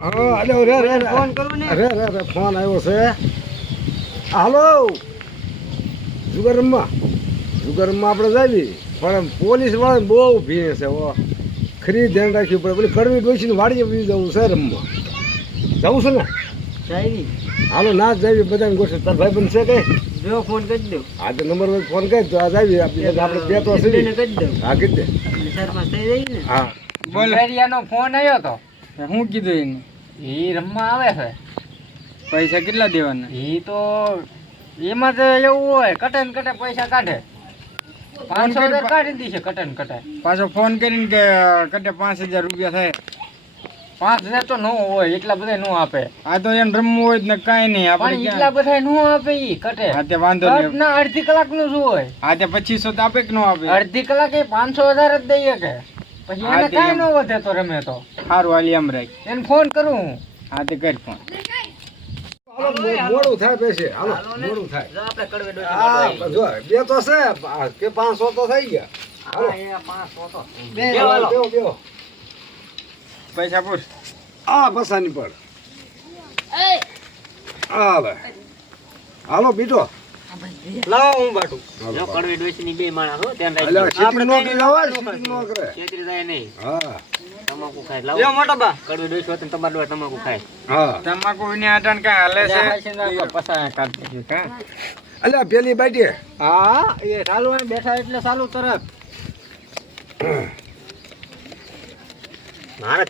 હા અરે ફોન કરું ને અરે ફોન આવ્યો છે. હાલો જુગાર રમવા આપણે જાવી પણ પોલીસ વાળા બહુ ભીડ છે. ખરી ધ્યાન રાખવું પડે. પેલી કડવી ડોસીને વાડીએ બી જવું છે રમવા. જવું છે ને સાહેબ હાલો ના જ જાવી બધાને ગોઠવે. તાર ભાઈ બંધ છે કઈ જો ફોન કરી દો. હા તો નંબર ફોન કરી તો આ જાવી આપણે બે તો કરી દો. હા કીધે સરપંચ થઈ જાય ને. હા બોલ નો ફોન આવ્યો તો શું કીધું એને? એ રમવા આવે છે. પૈસા કેટલા દેવાના? એ તો એમાં તો એવું હોય કટે ને કટે પૈસા કાઢે. 500 કાઢી દીશે કટે ને કટે. પાછો ફોન કરીને કે કટે 5000 રૂપિયા થાય. 5000 તો નો હોય એટલા બધા નો આપે. આ તો એને રમવું હોય ને કાંઈ નહીં પણ આપણે એટલા બધા નો આપે ઈ કટે. હા તે વાંધો નહીં. ના અડધી કલાક નું શું હોય? હા તે 2500 તો આપે કે નો આપે? અડધી કલાકે 500,000 જ દઈએ કે પછી હા, એને તે કાંઈ એમ. નો વધે તો રમે તો. સારું હાલી એમ રાખ. એને ફોન કરું હું. હા તે કર ફોન. હાલો મોડું થાય પેશે. હાલો મોડું થાય. જો આપણે કડવે ડોસી હા જો બે તો છે કે 500 તો થઈ ગયા. હાલો એ 500 તો. બે બેહો. પૈસા પૂછ. આ બસાની પડ હાલો બીજો લાવો હું બાટું. હાલો, જો કડવે ડોસી ની બે માણસ હો ધ્યાન અલ્યા રાખજો. સીટી નો કરી લાવા સીટી નો કરે. છેતરી જાય નહીં. હા તમાકુ ખાય લાવો મોટા બા. કડવે ડોસી હોત ને તમારે ડોહા તમાકુ ખાય. હા તમાકુ ને આટાણ કાંઈ હાલે છે? પસાય કાઢી દીધું કા. અલ્યા પેલી બાટી હા એ ચાલુ હોય બેઠા એટલે ચાલુ તરત. મારે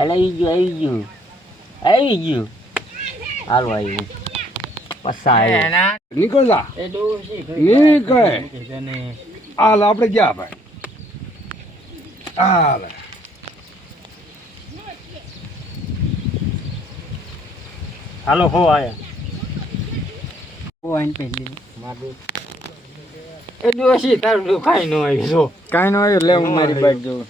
આવી ગયું હાલો આવ્યું પસાય નીકળ જા એ ડોશી નીકળે. હાલ આપણે ગયા ભાઈ. હાલ હાલો હો આયા એ ડોશી તારું દુખાઈ ન આવી જો કાંઈ ન હોય લે હું મારી બાઈક જોઉં.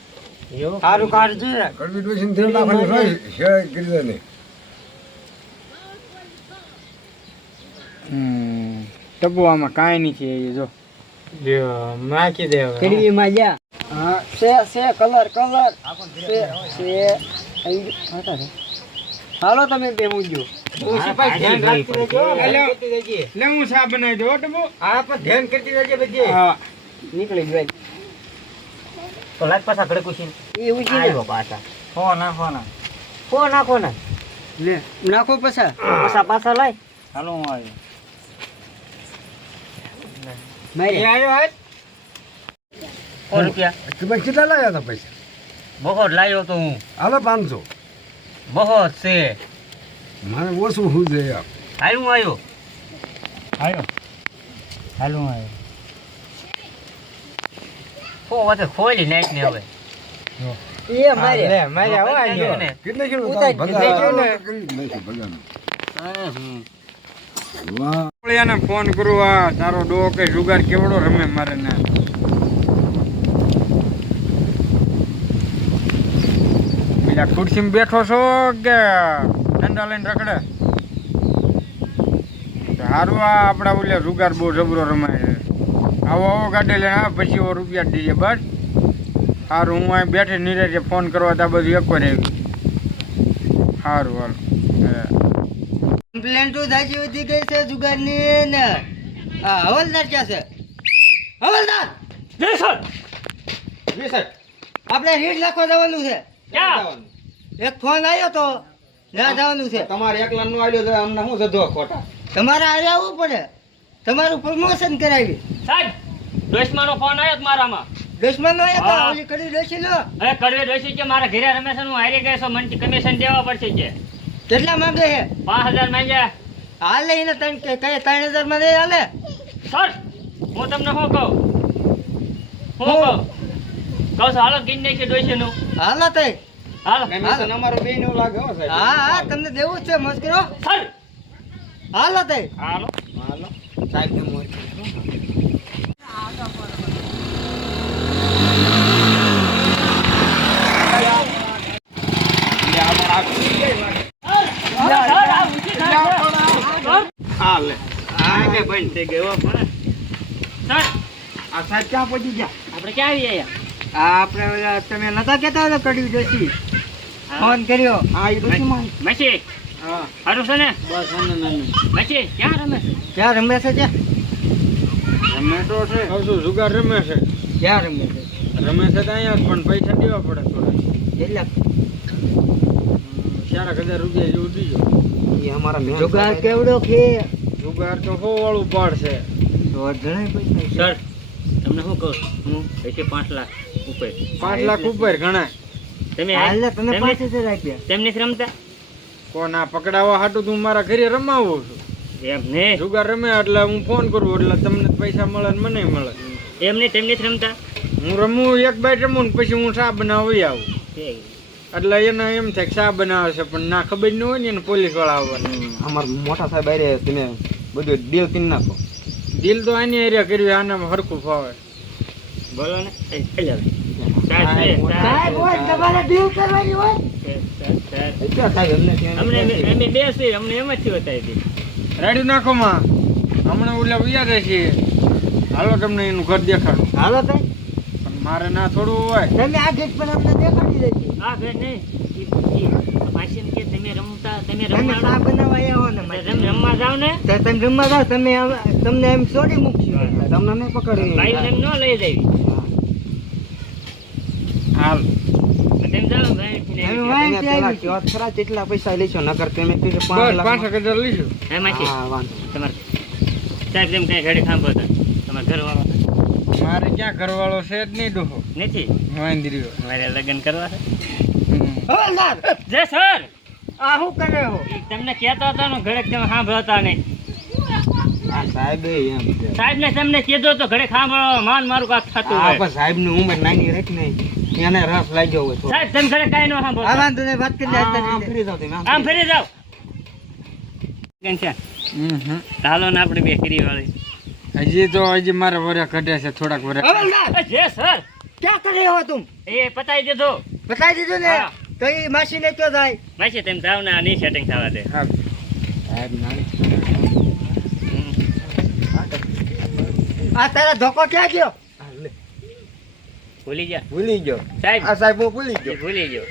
સારું કાઢજે કડવી ડોસીને તેલ નાખવાની હોય શેર કરી દે ને. ટપુ આમાં કાંઈ નહીં છે એ જો. નાખી દે કડવી માં જા. હા છે કલર છે હાલો તમે બે મૂજો. ડોશી ભાઈ ધ્યાન રાખતી રહેજો અલ્યા. કરતી રહેજે. લે હું ચા બનાવી દઉં હો ટપુ. હા પણ ધ્યાન કરતી રહેજે બધી હા નીકળી જાય તો લાગ પાછા ઘડે કુશી એ ઉજી આવ્યો પાછા ફો નાખો ને લે નાખો પછા પાછા લાય હાલો હું આવ્યો મારે એ આવ્યો હાલ 100 રૂપિયા તમે કેટલા લાવ્યા હતા પૈસા? બહુ લાવ્યો તો હું હાલો 500. બહુ છે મારે ઓછું શું છે યાર. હાલ હું આવ્યો હાલ હું આવ્યો ફો વાતે ખોલી નાખ ને હવે એ મારે મારે આવો આવ્યો ને કેટલે કિલો ઉતાર ભગા ને. કરી નાખ્યું ભગાનું. વાહ એને ફોન કરું. આ તારો ડો કે જુગાર કેવડો રમે મારે ના. બીજા ખુરશીમાં બેઠો છો કે દંડા લઈને રખડે? સારું આ આપડા ઓલે જુગાર બહુ જબરો રમાય છે. આવો ગાડી લઈને આવે પછી રૂપિયા દીજે બસ. સારું હું અહીં બેઠી નીરે ફોન કરવા તા બધું એક વાર આવી. સારું હાલો. કમ્પ્લેન તો દાજી વધી ગઈ છે જુગારની ને આ હવલદાર ક્યાં છે હવલદાર આપણે રેડ લાખવા જવાનું છે એક ફોન આવ્યો તો ના જવાનું છે તમારે એકલા નો આવ્યો તો અમને શું જધો ખોટા તમારે આજે આવવું પડે તમારું પ્રમોશન કરાવી સાહેબ દોસ્તમાનો ફોન આવ્યો તો મારામાં. દુશ્મન નો આવ્યો તો હા. ઓલી કરી દેશી લો હવે કડવે ડોશી કે મારા ઘરે રમે છે, હું હારી ગયો છું, મને કમિશન દેવા પડશે કે કેટલા માંગે છે 5000 માંગ્યા. હાલે એને ત્રણ કે કઈ 3000 માં નહીં હાલે સર હું તમને શું કહું હું? કહું છું હાલો ગીન નાખી ડોશીનું. હાલો તઈ હાલો કમિશન અમારો બે નું લાગે હો સાહેબ હા તમને દેવું જ છે મસ્કરો સર હાલો તઈ હાલો સાહેબ ને મોજ હાલે આ કે બંધ થઈ ગયો પણ સર આ સાહેબ ક્યાં પહોંચી ગયા? આપણે ક્યાં આવી ગયા આ આપણે ઓલા તમે નતા કહેતા હતા કડવી ડોશી ફોન કર્યો આ એ ડોશી માં મચી હા સારું છે ને બસ આનંદ મચી ક્યાં રમે છે ક્યાં રમે છે ત્યાં રમે તો છે કહું છું જુગાર રમે છે ક્યાં રમે છે રમે છે તો અહીંયા જ પણ પૈસા દેવા પડે થોડા કેટલા 4,000 રૂપિયા જેવું દીજો એ અમારા જુગાર કેવડો કે જુગાર તો 100 વાળું પાડ છે તો જણાય પૈસા સર તમને શું કહું પૈસે 5 લાખ ઉપર 5 લાખ ઉપર ગણાય તમે હાલ તમે તેમને- 5000 આપ્યા તેમને જ રમતા કોણ આ પકડાવા હાટું તું મારા ઘરે રમાવું છું એમ ને જુગાર રમે એટલે હું ફોન કરું એટલે તમને પૈસા મળે ને મને મળે એમ ને તેમને જ રમતા હું રમું એક બાઈટ રમું ને પછી હું ચા બનાવી આવું એટલે એને એમ થાય કે ચા બનાવે છે પણ ના ખબર ન હોય ને એને પોલીસ વાળા આવવાના અમારા મોટા સાહેબ આરે તમે બધું ડીલ કરી નાખો દિલ તો આની એરિયા કર્યું આને હરખું ફાવે બોલો ને એ ચાલ હવે. સાહેબ, સાહેબ હોય તમારે ડીલ કરવાની હોય સાહેબ. એટલા સાહેબ અમને અમને અમે બે છીએ અમને એમ જ થયું બતાવી રેડી નાખો માં હમણાં ઓલા વિયાર છીએ હાલો તમને એનું ઘર દેખાડું હાલો તઈ પણ મારે ના થોડું હોય તમે આ ગેટ પર અમને દેખાડી દેજો આ ઘર નહીં પાછી કે તમે રમતા તમે તમે રમવા ચા બનાવવા આવ્યા હો ને તમે રમવા જાવ ને તો તમે રમવા જાઓ તમે તમને એમ છોડી મૂકશું તમને નહીં પકડી ભાઈ એમ ન લઈ જાય હાલ તેમ જાઓ ભાઈ તમે તમે વાંચી પેલા આવી કયો ખરા કેટલા પૈસા લેશો નકર તમે કીધું બસ 5 લાખ 5,000 લઈશું હે માસી હા વાંધો તમારે સાહેબ તેમ કઈ ઘડી ખાંભો હતા તમારા ઘરવાળો મારે ક્યાં ઘરવાળો છે જ નહીં ડોહો નથી વાંદરીઓ મારે લગ્ન કરવા છે હવાલદાર જે સર આ શું કરે હો તમને કહેતા હતા ને ઘરે તમે સાંભળતા નહીં આ સાહેબ એમ છે સાહેબ ને તમને કીધું તો ઘરે સાંભળો માન મારું કાક થતું આ હોય પણ સાહેબ ની ઉંમર નાની રહી ને એને રસ લાગ્યો હોય થોડો. સાહેબ તમે ઘરે કાંઈ ન આ સાંભળો વાંધો નહીં વાત કરી આમ લેતા ફરી જાઓ તમે આમ ફરી જાઓ ઘનશ્યામ, ચાલો ને આપણે બે કરી વાળી હજી તો હજી મારા વરે ઘટે છે થોડાક વરે હવાલદાર જે સર ક્યાં કરે હો તું એ પતાવી દીધો બતાવી દીધું ને હા. તો એ માસી ને કયો જાય માસી તેમ જાવ ને આ નહીં સેટિંગ થવા દે હાલ. સાહેબ નાની આ તારા ધોકો ક્યાં ગયો ભૂલી ગયા ભૂલી ગયો સાહેબ આ સાહેબ હું ભૂલી ગયો ભૂલી ગયો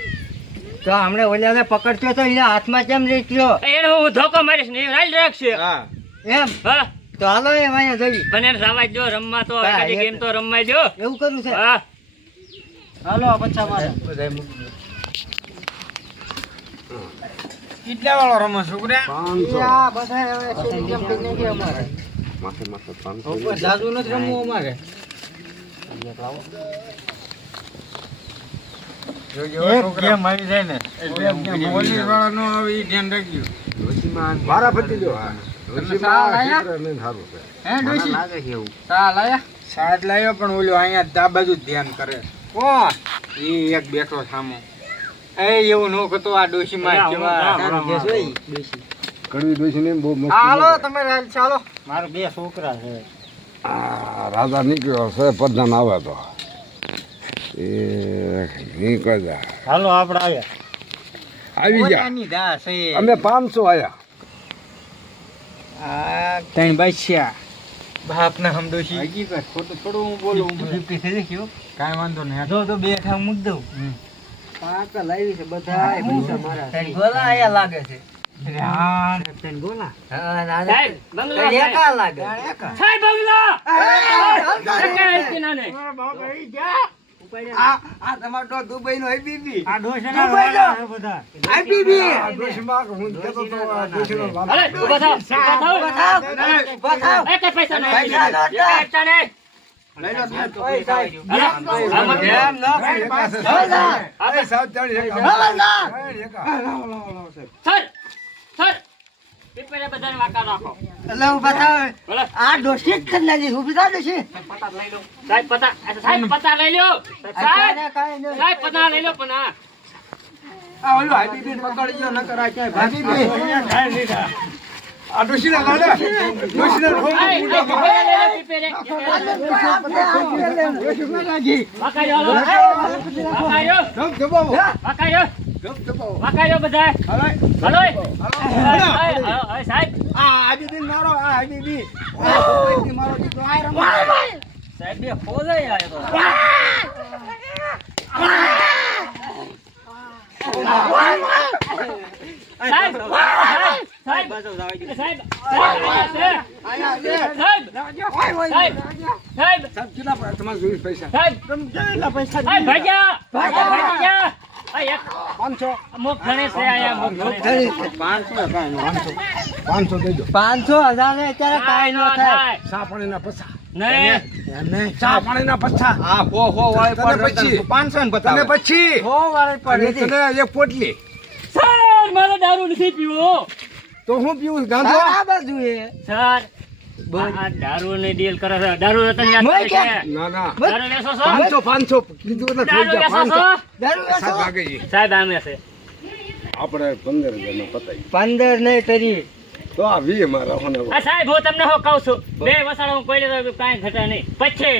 તો હમણે ઓલાને પકડ્યો તો એના હાથમાં કેમ લઈ ગયો એને હું ધોકો મારીશ ને એ રાજ રાખશે હા એમ હા તો હાલો એમ અહીંયા જવી પણ એને રવા જ જો રમવા તો હા, કદી એ- ગેમ તો રમવા જો એવું કરવું છે હા હાલો બચ્ચા મારે બધાય મૂકી દો. કેટલા વાળો રમો છોકરા 500 આ બધા હવે શેરી કેમ થઈ નથી અમારે માથે માથે 500 ઉપર જાદુ નથી રમવું અમારે જોજો એક છોકરા ગેમ આવી જાય ને પોલીસ વાળા નો આવે ઈ ધ્યાન રાખજો ડોશીમાં વારા પતી ગયો હા ડોશીમાં ક્ષેત્ર નહીં સારું છે હે ડોશી લાગે છે એવું ચાલ આયા સાદ લાવ્યો પણ ઓલો અહીંયા દા બાજુ જ ધ્યાન કરે કોણ ઈ એક બેઠો સામો એ એવું નો કતો આ ડોશી માં કેવા કેસ હોય ડોશી કડવી ડોશી ને બહુ મસ્ત હાલો તમે ચાલો મારે બે છોકરા છે આ રાજા નીકળ્યો છે પ્રધાન આવે તો એ નીકળ જા હાલો આપણે આવ્યા આવી જા ઓલાની દા છે અમે 500 આયા આ તઈ બાદશાહ બાપ ના હમ ડોશી હકીકત ખોટું થોડું હું બોલું કાંઈ વાંધો નહીં જો તો બે ઠામ મૂક દઉં પાકા લાવી છે બધા પૈસા મારા ગોલા આયા લાગે છે ગોલા સાહેબ બંગલા સાહેબ. એકા લાગે સાહેબ બંગલા એકા એકી ના નહીં. આ તમારો દુબઈ નો હબીબી આ ડોશીના દુબઈ વાળા છે બધા. હબીબી આ ડોશીમાં હું કહેતો તો આ ડોશીનો વાલો. અરે ઊભા થાવ, ઊભા થાવ. ઉભા થાવ. એકે પૈસા નહીં. પૈસા નહોતા. એકે હેઠા નહીં. ઓય સાહેબ. આમાં કેમ? હવાલદાર. એ સાહેબ ચાલી એક હવાલદાર. સર સર પીપળે બધાને વાંકા રાખો. એટલે ઉભા થાવ. બોલો. આ ડોશી જ કરી નાખી. ઊભી થા ડોશી. પતા લઈ લો. સાહેબ પતા સાહેબ પતા લઈ લો. સાહેબ સાહેબ પતા લઈ લો પણ હા. આ ઓલો હાબીબી પકડી ગયો નકર આ ક્યાંય ભાગી ગઈ. આ ડોશીના લાલે ડોશીના ઠોકો એ, એ, મૂંઢો પીપળે લઈ લો, પીપળે. વાંકાયો હાલો. વાંકાયો. ધમ ધમાવો વાંકાયો. ધમ ધમાવો વાંકાયો બધા. હાલો હાલો. સાહેબ આ હાબીબી મારો આ હાબીબી આ મારો દીકરો આ રમવા સાહેબ બે ફોજાઈ આવ્યો તો સાહેબ સાહેબ સાહેબ સાહેબ કેટલા તમારે જોઈએ પૈસા સાહેબ કેટલા પૈસા ભાગ્યા ભાગ્યા આ એક 500 મુખ ગણેશ છે આયા મુખ ગણેશ 500 દેજો 500,000 ને અત્યારે કાંઈ ન થાય ચા પાણીના પૈસા નહીં ચા પાણીના પૈસા હા હો વાળી તને પછી 500 ને તને બતાવે પછી હો વાળી અને પડી તને એક પોટલી સર મારે દારૂ નથી પીવો તો હું પીવું ગાંધો બરાબર જોઈએ સર આ દારૂ ની ડીલ કરે છે દારૂ રતન યાદ મોય કરે છે ના ના દારૂ લેશો છો 500 કીધું એટલે થઈ દારૂ ગયા લેશો 500 છો સાત વાગે ઈ. સાહેબ આમે છે આપણે 15,000 માં પતાવી 15 નહીં કરી તો આ 20 માં રહો ને આ સાહેબ હું તમને હું કહું છું બે વસાડા હું કોઈ લેતો કાંઈ ઘટા નહીં પછી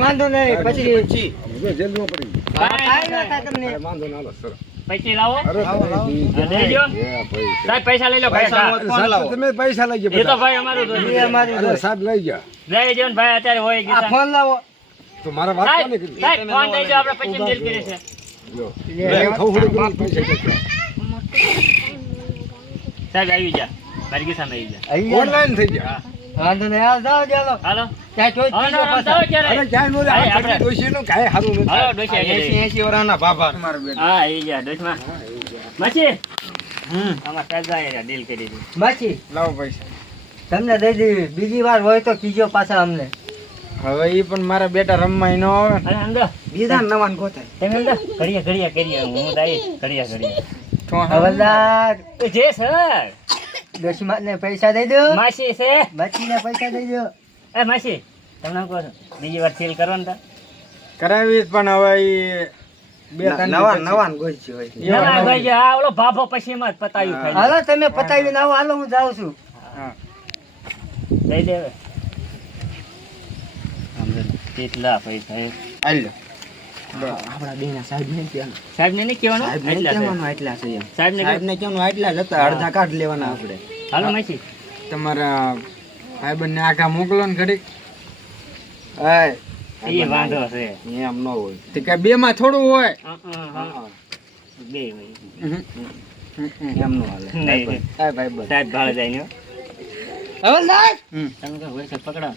વાંધો નહીં પછી જો જેલમાં પડી ગયું. કાંઈ ન થાય તમને વાંધો ના હાલો સર પછી લાવો અરે ભાઈ, લઈ લ્યો. હે ભાઈ. સાહેબ પૈસા લઈ લો પૈસા ભાઈ ફોન લાવો. સાહેબ, તમે પૈસા લઈ ગયા એ તો બધા. ભાઈ અમારું તો એ અમારી અરે સાહેબ લઈ ગયા લઈ જજો ને ભાઈ અત્યારે હોય આ ગીતા ફોન લાવો તો મારા વાત સાહેબ કોને કરી સાહેબ ફોન દઈ દો આપણે પછી ડીલ કરી છે લો મેં ખવડાવી દીધું, પૈસા કેટલા? સાહેબ આવી જા મારી ગીસામાં આવી જા અહીંયા ઓનલાઈન થઈ ગયા વાંધો નહીં હાલ જાઓ ચાલો હાલો ત્યાં જોઈ હવે ત્રીજો આમ પાછા. જાઓ ક્યારે અરે ક્યાંય નો રે, ભાઈ, આ આપણે- છોકરી ડોશીનું કાંઈ હારું નથી. હાલો ડોસી આવી 80 વર્ષના ભાભા હા આવી જા ડોસમાં માસી આમાં સાહેબ જાય ડીલ કરી દીધી બાકી લાવો પૈસા તમને દઈ દેવી બીજી વાર હોય તો કીજો પાછા અમને હવે ઈ પણ મારા બેટા રમવાય ન આવે અરે અંદર બીજા નવાન ગોતાય તમે અંદર ઘડિયા ઘડિયા કરીએ હું દાઈ ઘડિયા ઘડિયા તો હવલદાર એ જે સર દોશીમાં ને પૈસા દઈ દો માસી છે બાચીને પૈસા દઈ દો એ માસી તમને કહો છો બીજી વાર સીલ કરો ને તો કરાવી પણ હવે ઈ બે ત્રણ નવાન દિવસ નવાન ગોઈ હોય નવા ભાઈ જે આ ઓલો ભાભો પછી માં જ પતાવ્યું ખાઈ હાલો તમે પતાવીને આવો હાલો હું જાઉં છું હા. દઈ દેવે કેટલા પૈસા એ હાલ લો. આપણા બેના સાહેબ ને કહેવાનું સાહેબ ને નહીં કહેવાનું એટલા છે. એટલા છે એમ સાહેબ ને સાહેબ ને કહેવાનું એટલા જ હતા અડધા કાઢ લેવાના આપણે હાલો માસી તમારા ભાઈબંધને આખા મોકલો ને ઘડીક એ વાંધો છે એમ ન હોય તે કાંઈ બે માં થોડું હોય બે ભાઈ એમ ન હાલે નહીં ભાઈ બસ સાહેબ ભાડે જાય ને હો. હવલદાર તમે કહો હોય છે પકડો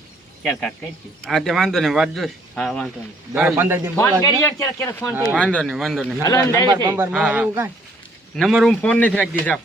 ક્યારે કાક કરી હા તે વાંધો નહીં વાત જોઈશ હા વાંધો નહીં 15 દિન ફોન કરી ક્યારે ક્યારે ફોન કરી વાંધો નહીં વાંધો નહીં હાલો ને જાય છે. નંબર માં એવું કાંઈ નંબર હું ફોન નથી રાખી દીધા